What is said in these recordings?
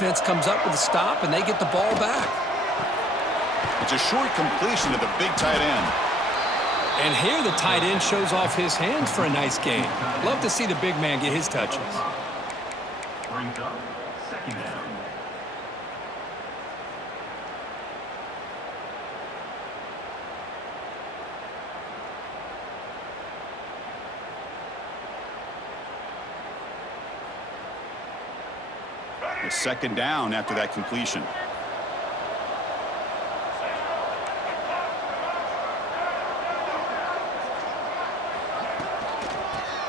Defense comes up with a stop, and they get the ball back. It's a short completion to the big tight end. And here the tight end shows off his hands for a nice gain. Love to see the big man get his touches. Brings up second down. It's second down after that completion.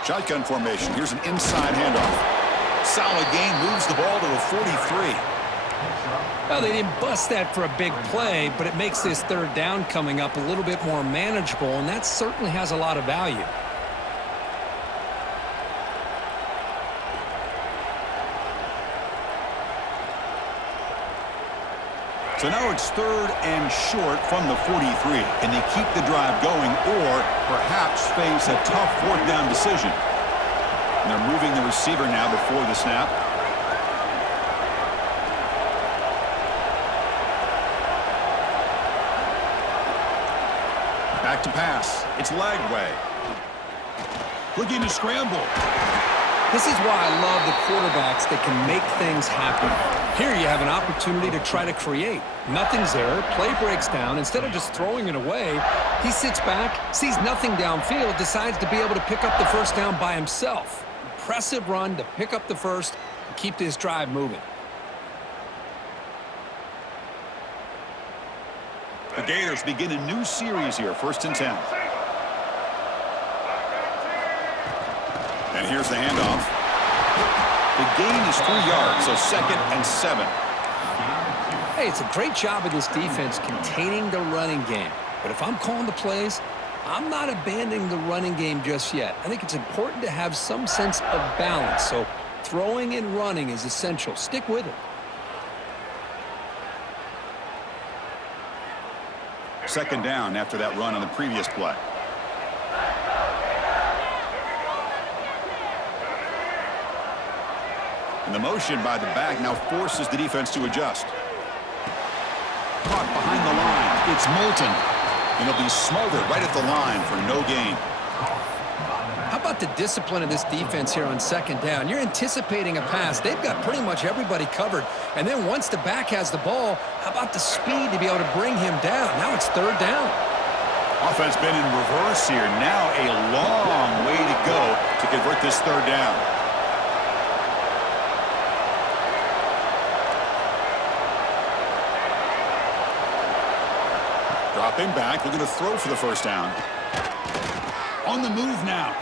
Shotgun formation. Here's an inside handoff. Solid gain, moves the ball to the 43. Well, they didn't bust that for a big play, but it makes this third down coming up a little bit more manageable, and that certainly has a lot of value. So now it's third and short from the 43. Can they keep the drive going or perhaps face a tough fourth down decision? And they're moving the receiver now before the snap. Back to pass. It's Lagway. Looking to scramble. This is why I love the quarterbacks that can make things happen. Here you have an opportunity to try to create. Nothing's there. Play breaks down. Instead of just throwing it away, he sits back, sees nothing downfield, decides to be able to pick up the first down by himself. Impressive run to pick up the first and keep this drive moving. The Gators begin a new series here, 1st and 10. And here's the handoff. The gain is 3 yards, so 2nd and 7. Hey, it's a great job of this defense containing the running game. But if I'm calling the plays, I'm not abandoning the running game just yet. I think it's important to have some sense of balance. So throwing and running is essential. Stick with it. 2nd down after that run on the previous play. And the motion by the back now forces the defense to adjust. Caught behind the line. It's Moulton. And he'll be smothered right at the line for no gain. How about the discipline of this defense here on 2nd down? You're anticipating a pass. They've got pretty much everybody covered. And then once the back has the ball, how about the speed to be able to bring him down? Now it's 3rd down. Offense been in reverse here. Now a long way to go to convert this 3rd down. Dropping back, looking to throw for the first down. On the move now.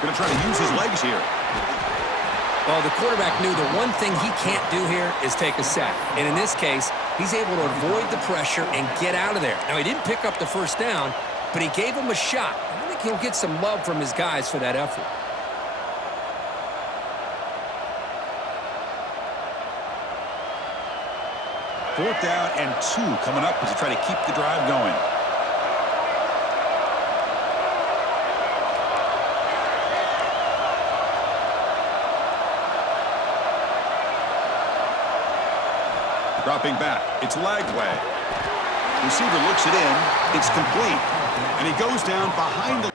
Going to try to use his legs here. Well, the quarterback knew the one thing he can't do here is take a sack. And in this case, he's able to avoid the pressure and get out of there. Now, he didn't pick up the first down, but he gave him a shot. I think he'll get some love from his guys for that effort. Fourth down and 2 coming up as they try to keep the drive going. Dropping back, it's Lagway. Receiver looks it in, it's complete. And he goes down behind the...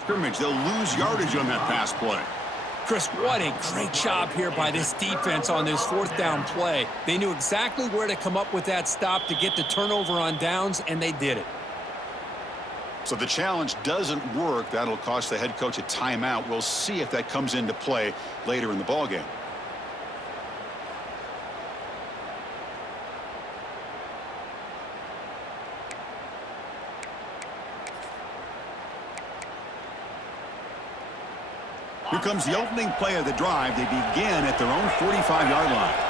scrimmage. They'll lose yardage on that pass play. Chris, what a great job here by this defense on this 4th down play. They knew exactly where to come up with that stop to get the turnover on downs, and they did it. So the challenge doesn't work. That'll cost the head coach a timeout. We'll see if that comes into play later in the ballgame. Here comes the opening play of the drive. They begin at their own 45-yard line.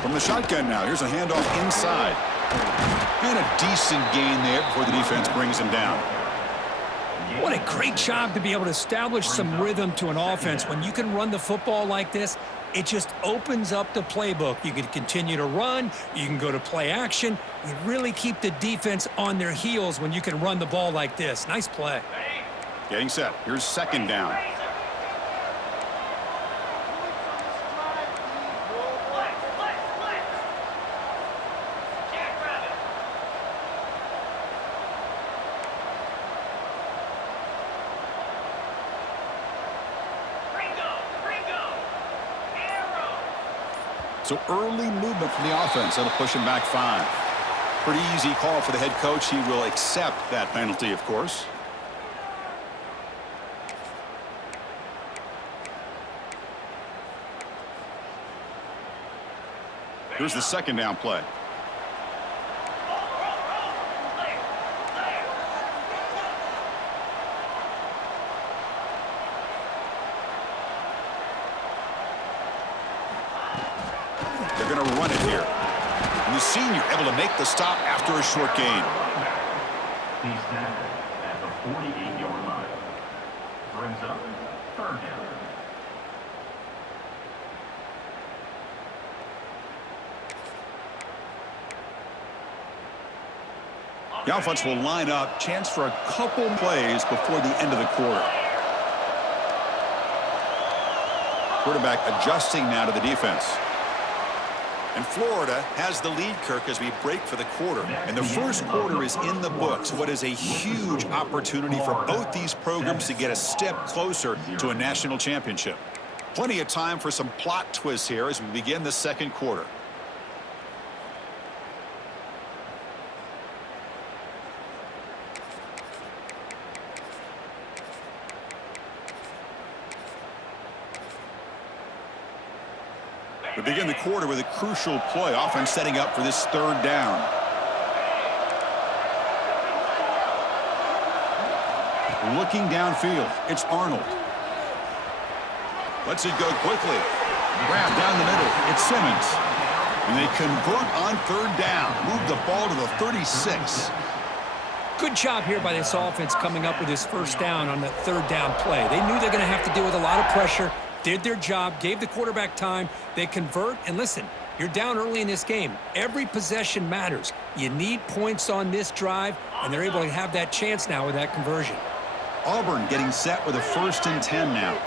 From the shotgun now, here's a handoff inside. And a decent gain there before the defense brings him down. What a great job to be able to establish some rhythm to an offense. When you can run the football like this, it just opens up the playbook. You can continue to run. You can go to play action. You really keep the defense on their heels when you can run the ball like this. Nice play. Getting set. Here's second down. So early movement from the offense. That'll push him back 5. Pretty easy call for the head coach. He will accept that penalty, of course. Here's the second down play. They're going to run it here. And the senior able to make the stop after a short gain. He's tackled at the 48-yard line. Brings up third down. The offense will line up. Chance for a couple plays before the end of the quarter. Quarterback adjusting now to the defense. And Florida has the lead, Kirk, as we break for the quarter. And the first quarter is in the books. What is a huge opportunity for both these programs to get a step closer to a national championship. Plenty of time for some plot twists here as we begin the second quarter. We begin the quarter with a crucial play, offense setting up for this third down. Looking downfield, it's Arnold. Lets it go quickly. Grab down the middle, it's Simmons. And they convert on third down. Move the ball to the 36. Good job here by this offense coming up with his first down on the third down play. They knew they're going to have to deal with a lot of pressure. Did their job, gave the quarterback time. They convert, and listen, you're down early in this game. Every possession matters. You need points on this drive, and they're able to have that chance now with that conversion. Auburn getting set with a 1st and 10 now.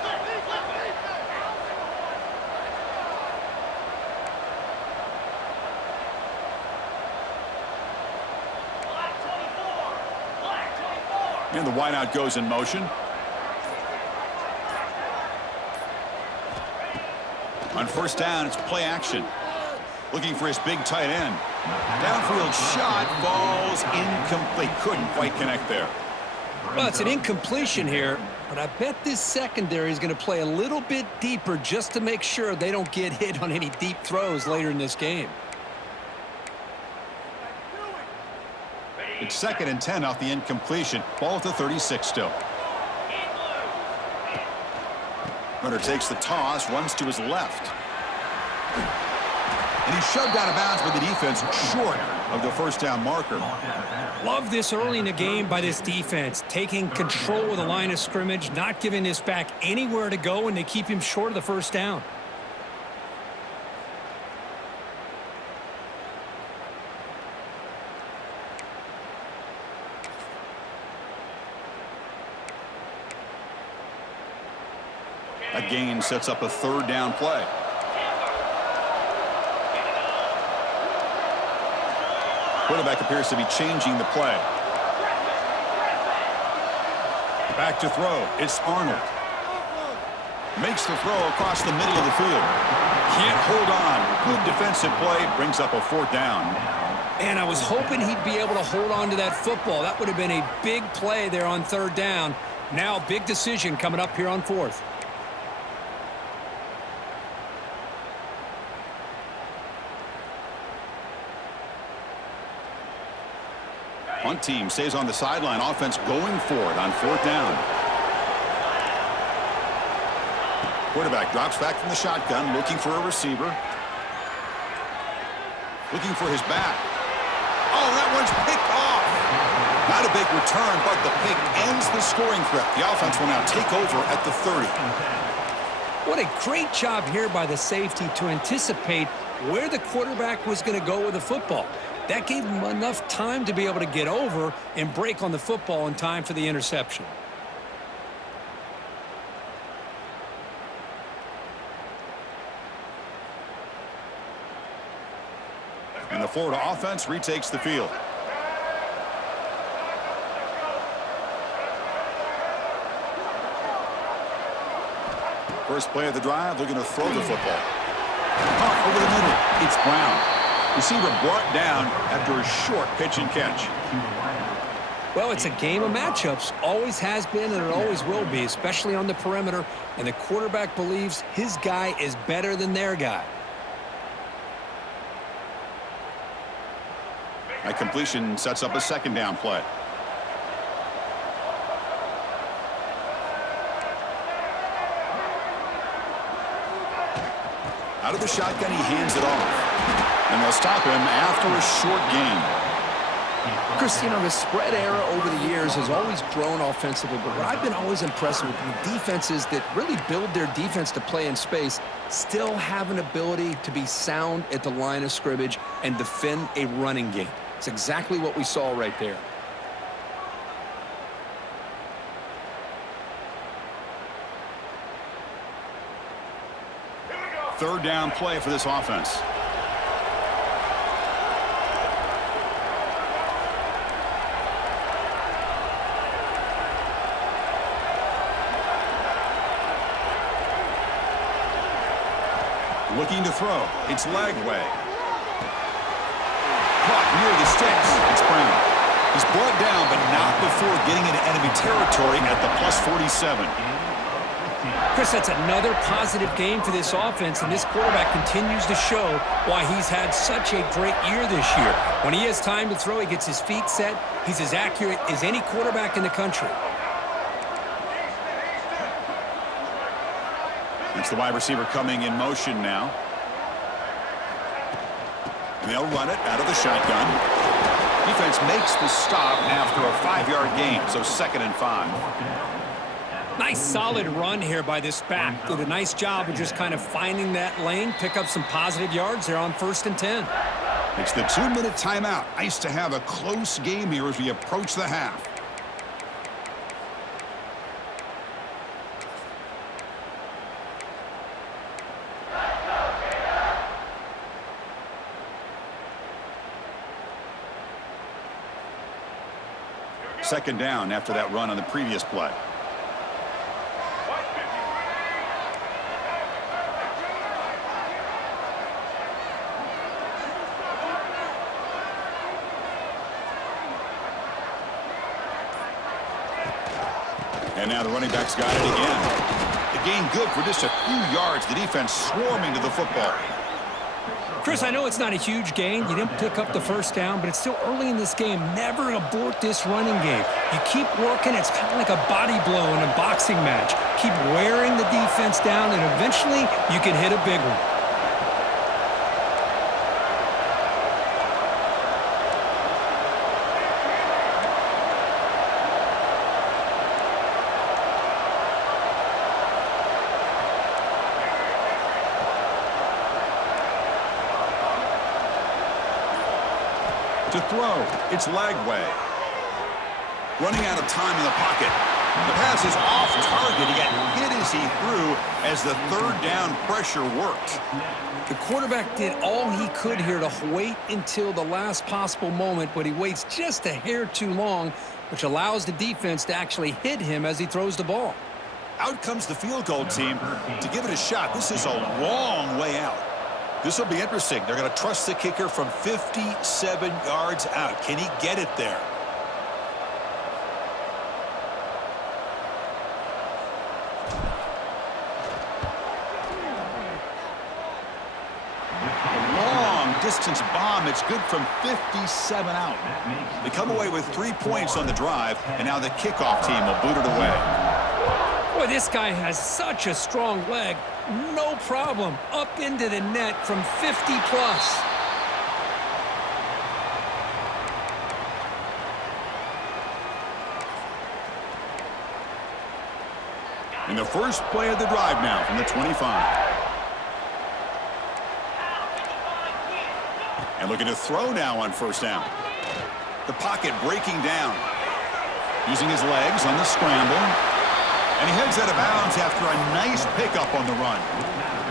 And the wideout goes in motion. On first down, it's play action. Looking for his big tight end. Downfield shot falls incomplete. Couldn't quite connect there. Well, it's an incompletion here, but I bet this secondary is going to play a little bit deeper just to make sure they don't get hit on any deep throws later in this game. It's 2nd and 10 off the incompletion. Ball at the 36 still. Hunter takes the toss, runs to his left. And he's shoved out of bounds by the defense, short of the first down marker. Love this early in the game by this defense, taking control of the line of scrimmage, not giving this back anywhere to go, and they keep him short of the first down. That gain sets up a third down play. Quarterback appears to be changing the play. Back to throw. It's Arnold. Makes the throw across the middle of the field. Can't hold on. Good defensive play. Brings up a 4th down. And I was hoping he'd be able to hold on to that football. That would have been a big play there on third down. Now, big decision coming up here on 4th. Punt team stays on the sideline. Offense going for it on 4th down. Quarterback drops back from the shotgun, looking for a receiver. Looking for his back. Oh, that one's picked off. Not a big return, but the pick ends the scoring threat. The offense will now take over at the 30. What a great job here by the safety to anticipate where the quarterback was going to go with the football. That gave him enough time to be able to get over and break on the football in time for the interception. And the Florida offense retakes the field. First play of the drive, looking to throw the football. Caught over the middle. It's Brown. Receiver brought down after a short pitch and catch. Well, it's a game of matchups. Always has been and it always will be, especially on the perimeter. And the quarterback believes his guy is better than their guy. That completion sets up a second down play. Out of the shotgun, he hands it off. And they'll stop him after a short gain. Chris, you know, the spread era over the years has always grown offensively, but what I've been always impressed with defenses that really build their defense to play in space still have an ability to be sound at the line of scrimmage and defend a running game. It's exactly what we saw right there. Third down play for this offense. Looking to throw. It's Lagway. Caught near the sticks. It's Brown. He's brought down, but not before getting into enemy territory at the +47. Chris, that's another positive game for this offense, and this quarterback continues to show why he's had such a great year this year. When he has time to throw, he gets his feet set. He's as accurate as any quarterback in the country. It's the wide receiver coming in motion now. And they'll run it out of the shotgun. Defense makes the stop after a 5-yard gain, so 2nd and 5. Nice solid run here by this back. Did a nice job of just kind of finding that lane, pick up some positive yards there on 1st and 10. It's the 2-minute timeout. Nice to have a close game here as we approach the half. Second down after that run on the previous play. And now the running back's got it again. The gain good for just a few yards. The defense swarming to the football. Chris, I know it's not a huge gain. You didn't pick up the first down, but it's still early in this game. Never abort this running game. You keep working. It's kind of like a body blow in a boxing match. Keep wearing the defense down, and eventually you can hit a big one. To throw, it's Lagway. Running out of time in the pocket. The pass is off target. He got hit as he threw as the 3rd down pressure worked. The quarterback did all he could here to wait until the last possible moment, but he waits just a hair too long, which allows the defense to actually hit him as he throws the ball. Out comes the field goal team to give it a shot. This is a long way out. This will be interesting. They're going to trust the kicker from 57 yards out. Can he get it there? Distance bomb. It's good from 57 out. They come away with 3 points on the drive, and now the kickoff team will boot it away. Boy, this guy has such a strong leg. No problem. Up into the net from 50-plus. And the first play of the drive now from the 25. And looking to throw now on first down. The pocket breaking down. Using his legs on the scramble. And he heads out of bounds after a nice pickup on the run.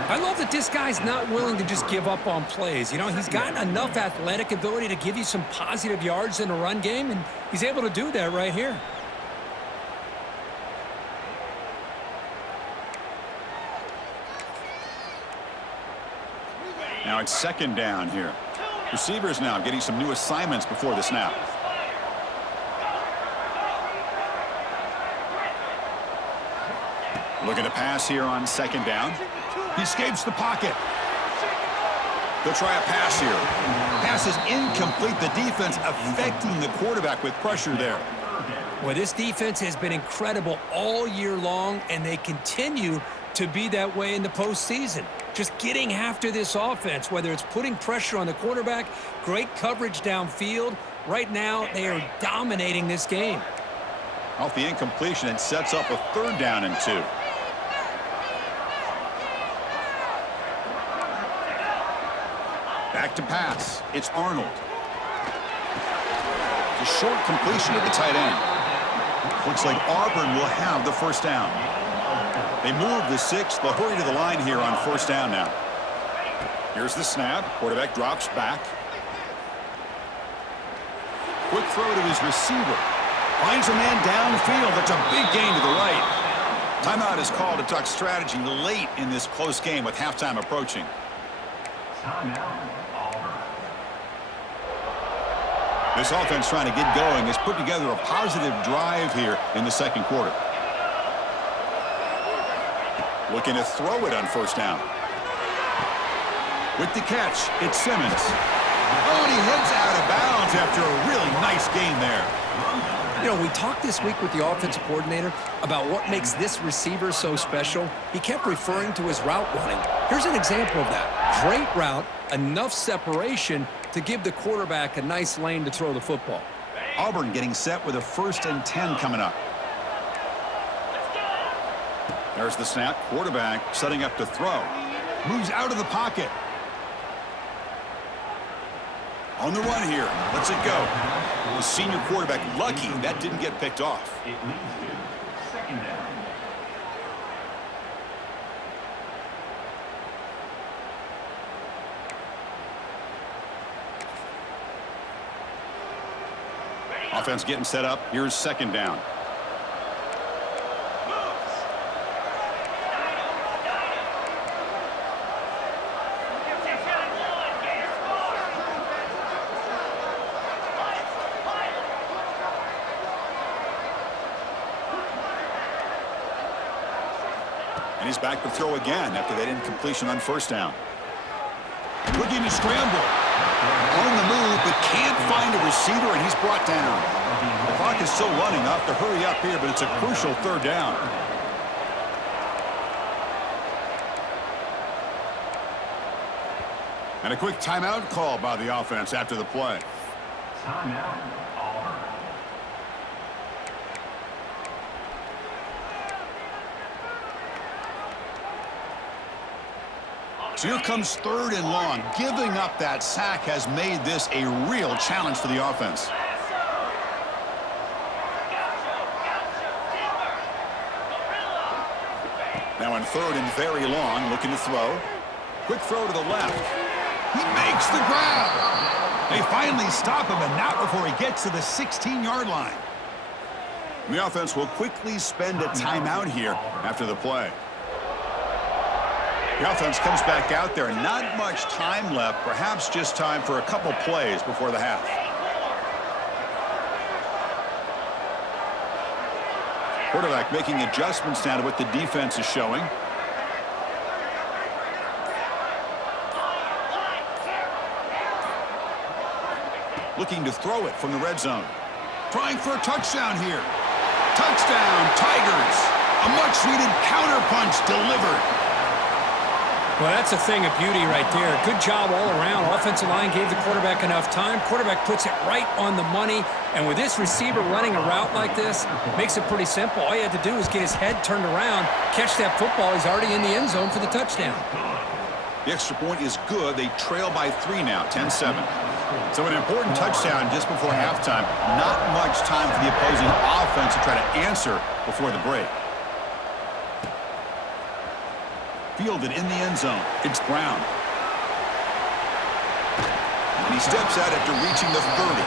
I love that this guy's not willing to just give up on plays. You know, he's got enough athletic ability to give you some positive yards in the run game, and he's able to do that right here. Now it's second down here. Receivers now getting some new assignments before the snap. Looking to pass here on second down. He escapes the pocket. They'll try a pass here. Pass is incomplete. The defense affecting the quarterback with pressure there. Well, this defense has been incredible all year long, and they continue to be that way in the postseason. Just getting after this offense, whether it's putting pressure on the quarterback, great coverage downfield. Right now, they are dominating this game. Off the incompletion, it sets up a third down and 2. Back to pass. It's Arnold. The short completion at the tight end. Looks like Auburn will have the first down. They move the 6. They'll hurry to the line here on first down now. Here's the snap. Quarterback drops back. Quick throw to his receiver. Finds a man downfield. That's a big gain to the right. Timeout is called to talk strategy late in this close game with halftime approaching. Timeout, Auburn. This offense trying to get going has put together a positive drive here in the second quarter. Looking to throw it on first down. With the catch, it's Simmons. Oh, and he heads out of bounds after a really nice gain there. You know, we talked this week with the offensive coordinator about what makes this receiver so special. He kept referring to his route running. Here's an example of that. Great route, enough separation to give the quarterback a nice lane to throw the football. Auburn getting set with a 1st and 10 coming up. There's the snap. Quarterback setting up to throw. Moves out of the pocket. On the run here. Lets it go. The senior quarterback lucky that didn't get picked off. It leads to second down. Offense getting set up. Here's second down. And he's back to throw again after that incompletion on first down. Looking to scramble. On the move, but can't find a receiver, and he's brought down. The clock is still running. Off to hurry up here, but it's a crucial third down. And a quick timeout call by the offense after the play. Timeout, Auburn. So here comes 3rd and long. Giving up that sack has made this a real challenge for the offense. Now on 3rd and very long, looking to throw. Quick throw to the left. He makes the grab. They finally stop him, and not before he gets to the 16-yard line. And the offense will quickly spend a timeout here after the play. The offense comes back out there. Not much time left. Perhaps just time for a couple plays before the half. Quarterback making adjustments now to what the defense is showing. Looking to throw it from the red zone. Trying for a touchdown here. Touchdown, Tigers. A much-needed counterpunch delivered. Well, that's a thing of beauty right there. Good job all around. Offensive line gave the quarterback enough time. Quarterback puts it right on the money. And with this receiver running a route like this, makes it pretty simple. All you had to do is get his head turned around, catch that football. He's already in the end zone for the touchdown. The extra point is good. They trail by 3 now, 10-7. So an important touchdown just before halftime. Not much time for the opposing offense to try to answer before the break. Fielded in the end zone. It's Brown. And he steps out after reaching the 30.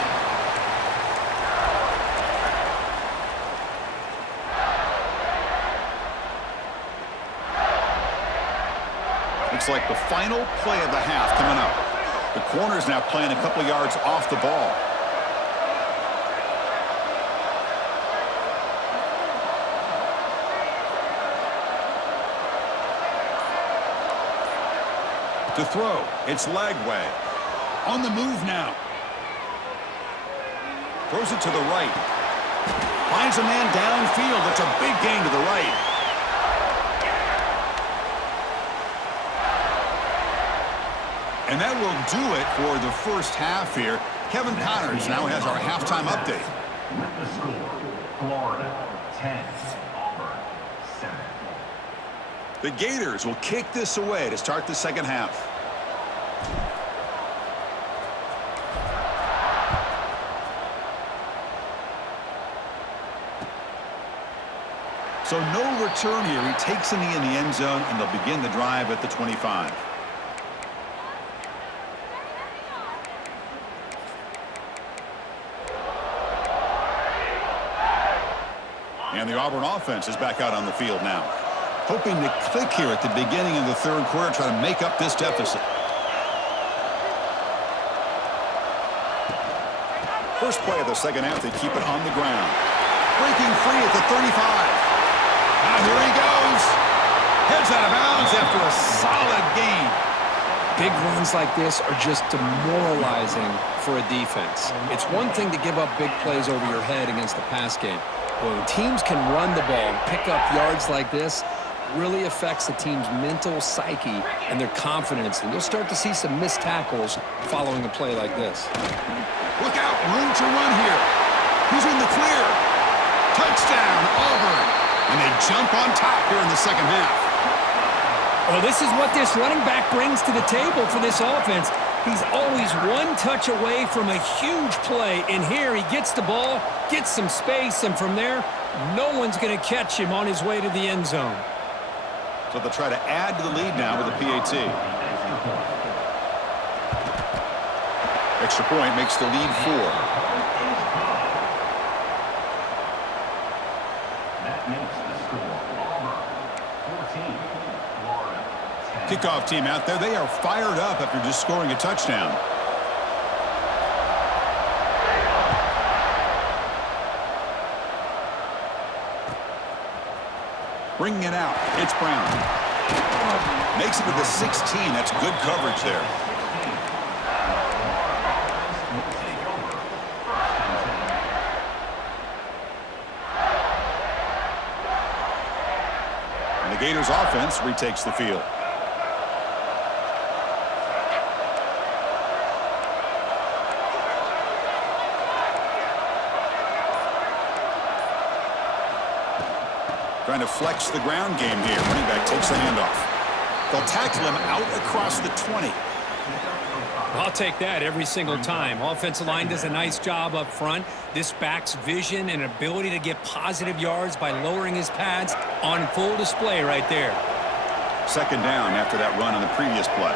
Looks like the final play of the half coming up. The corner's now playing a couple yards off the ball. To throw, it's Lagway. On the move now. Throws it to the right. Finds a man downfield. It's a big gain to the right. And that will do it for the first half here. Kevin Connors now has our halftime update. With the score, Florida 10, Auburn 7. The Gators will kick this away to start the second half. So no return here. He takes a knee in the end zone, and they'll begin the drive at the 25. And the Auburn offense is back out on the field now. Hoping to click here at the beginning of the third quarter, try to make up this deficit. First play of the second half, they keep it on the ground. Breaking free at the 35. Now here he goes. Heads out of bounds after a solid gain. Big runs like this are just demoralizing for a defense. It's one thing to give up big plays over your head against the pass game. But when teams can run the ball and pick up yards like this, really affects the team's mental psyche and their confidence. And you'll start to see some missed tackles following a play like this. Look out, room to run here. Who's in the clear? Touchdown, Auburn. And they jump on top here in the second half. Well, this is what this running back brings to the table for this offense. He's always one touch away from a huge play. And here he gets the ball, gets some space, and from there, no one's going to catch him on his way to the end zone. So they'll try to add to the lead now with a PAT. Extra point makes the lead 4. That makes the score Auburn 14, Florida 10. Kickoff team out there. They are fired up after just scoring a touchdown. Bringing it out. It's Brown. Makes it to the 16. That's good coverage there. And the Gators offense retakes the field. Trying to flex the ground game here. Running back takes the handoff. They'll tackle him out across the 20. I'll take that every single time. Offensive line does a nice job up front. This back's vision and ability to get positive yards by lowering his pads on full display right there. Second down after that run on the previous play.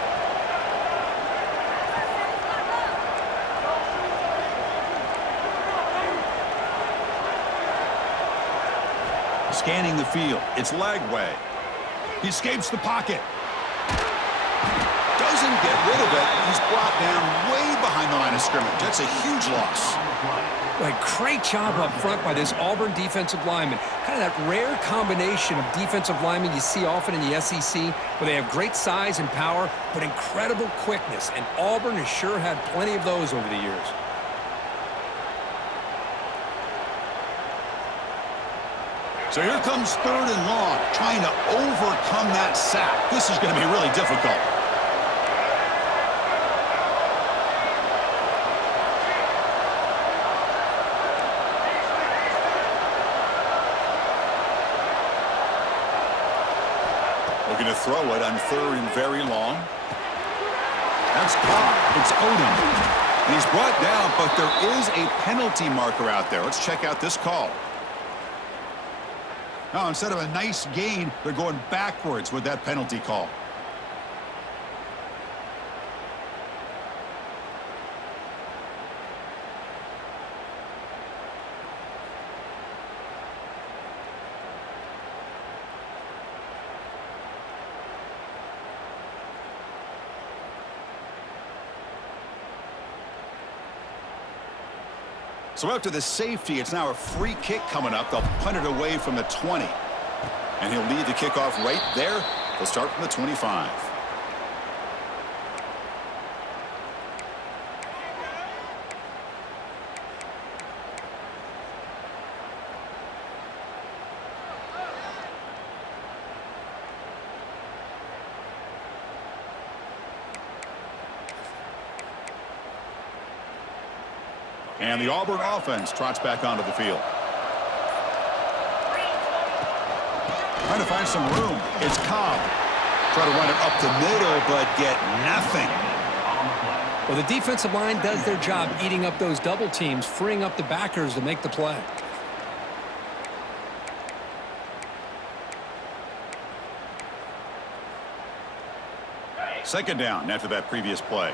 Scanning the field. It's Lagway. He escapes the pocket. Doesn't get rid of it. He's brought down way behind the line of scrimmage. That's a huge loss. Like, great job up front by this Auburn defensive lineman. Kind of that rare combination of defensive linemen you see often in the SEC, where they have great size and power, but incredible quickness. And Auburn has sure had plenty of those over the years. So here comes 3rd and long, trying to overcome that sack. This is going to be really difficult. Looking to throw it on 3rd and very long. That's caught. It's Odom. And he's brought down, but there is a penalty marker out there. Let's check out this call. Now, instead of a nice gain, they're going backwards with that penalty call. So after the safety, it's now a free kick coming up. They'll punt it away from the 20. And he'll lead the kickoff right there. They'll start from the 25. And the Auburn offense trots back onto the field. Trying to find some room. It's Cobb. Try to run it up the middle, but get nothing. Well, the defensive line does their job eating up those double teams, freeing up the backers to make the play. Second down after that previous play.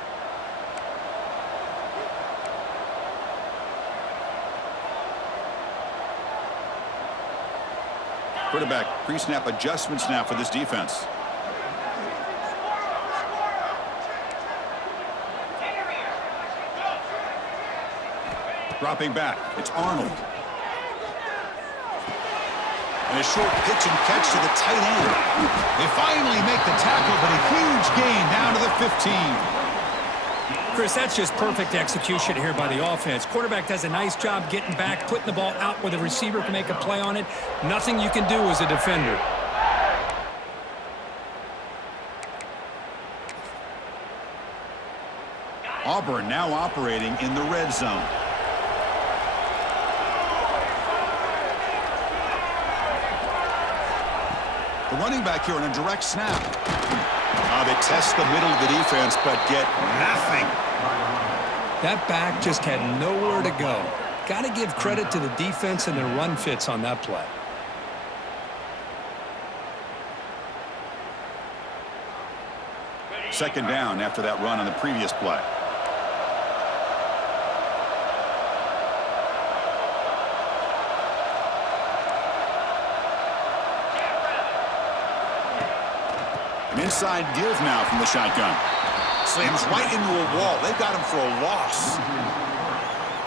Quarterback pre-snap adjustments now for this defense. Dropping back, it's Arnold. And a short pitch and catch to the tight end. They finally make the tackle, but a huge gain down to the 15. Chris, that's just perfect execution here by the offense. Quarterback does a nice job getting back, putting the ball out where the receiver can make a play on it. Nothing you can do as a defender. Auburn now operating in the red zone. The running back here on a direct snap. They test the middle of the defense, but get nothing. That back just had nowhere to go. Got to give credit to the defense and their run fits on that play. Second down after that run on the previous play. An inside give now from the shotgun. Slams right into a wall. They've got him for a loss.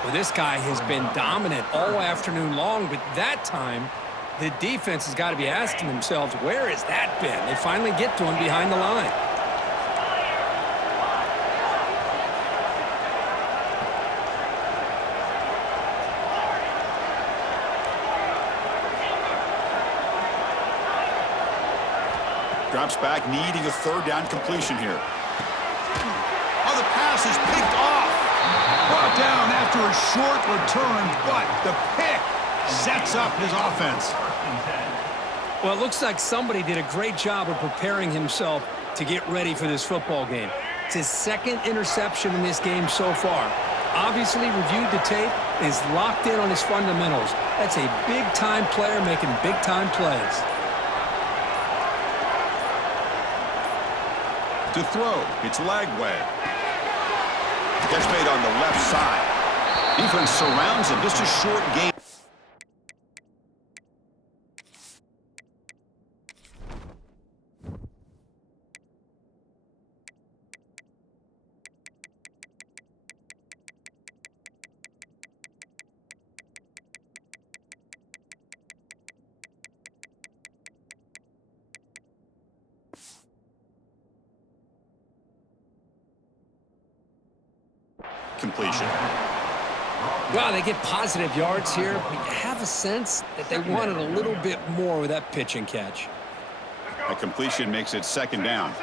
Well, this guy has been dominant all afternoon long, but that time, the defense has got to be asking themselves, where has that been? They finally get to him behind the line. Drops back, needing a third down completion here. Oh, the pass is picked off. Brought down after a short return, but the pick sets up his offense. Well, it looks like somebody did a great job of preparing himself to get ready for this football game. It's his second interception in this game so far. Obviously reviewed the tape and is locked in on his fundamentals. That's a big-time player making big-time plays. To throw, it's Lagway. Catch made on the left side. Defense surrounds him. Just a short gain. Completion. Well, they get positive yards here, but you have a sense that they wanted a little bit more with that pitch and catch. A completion makes it second down.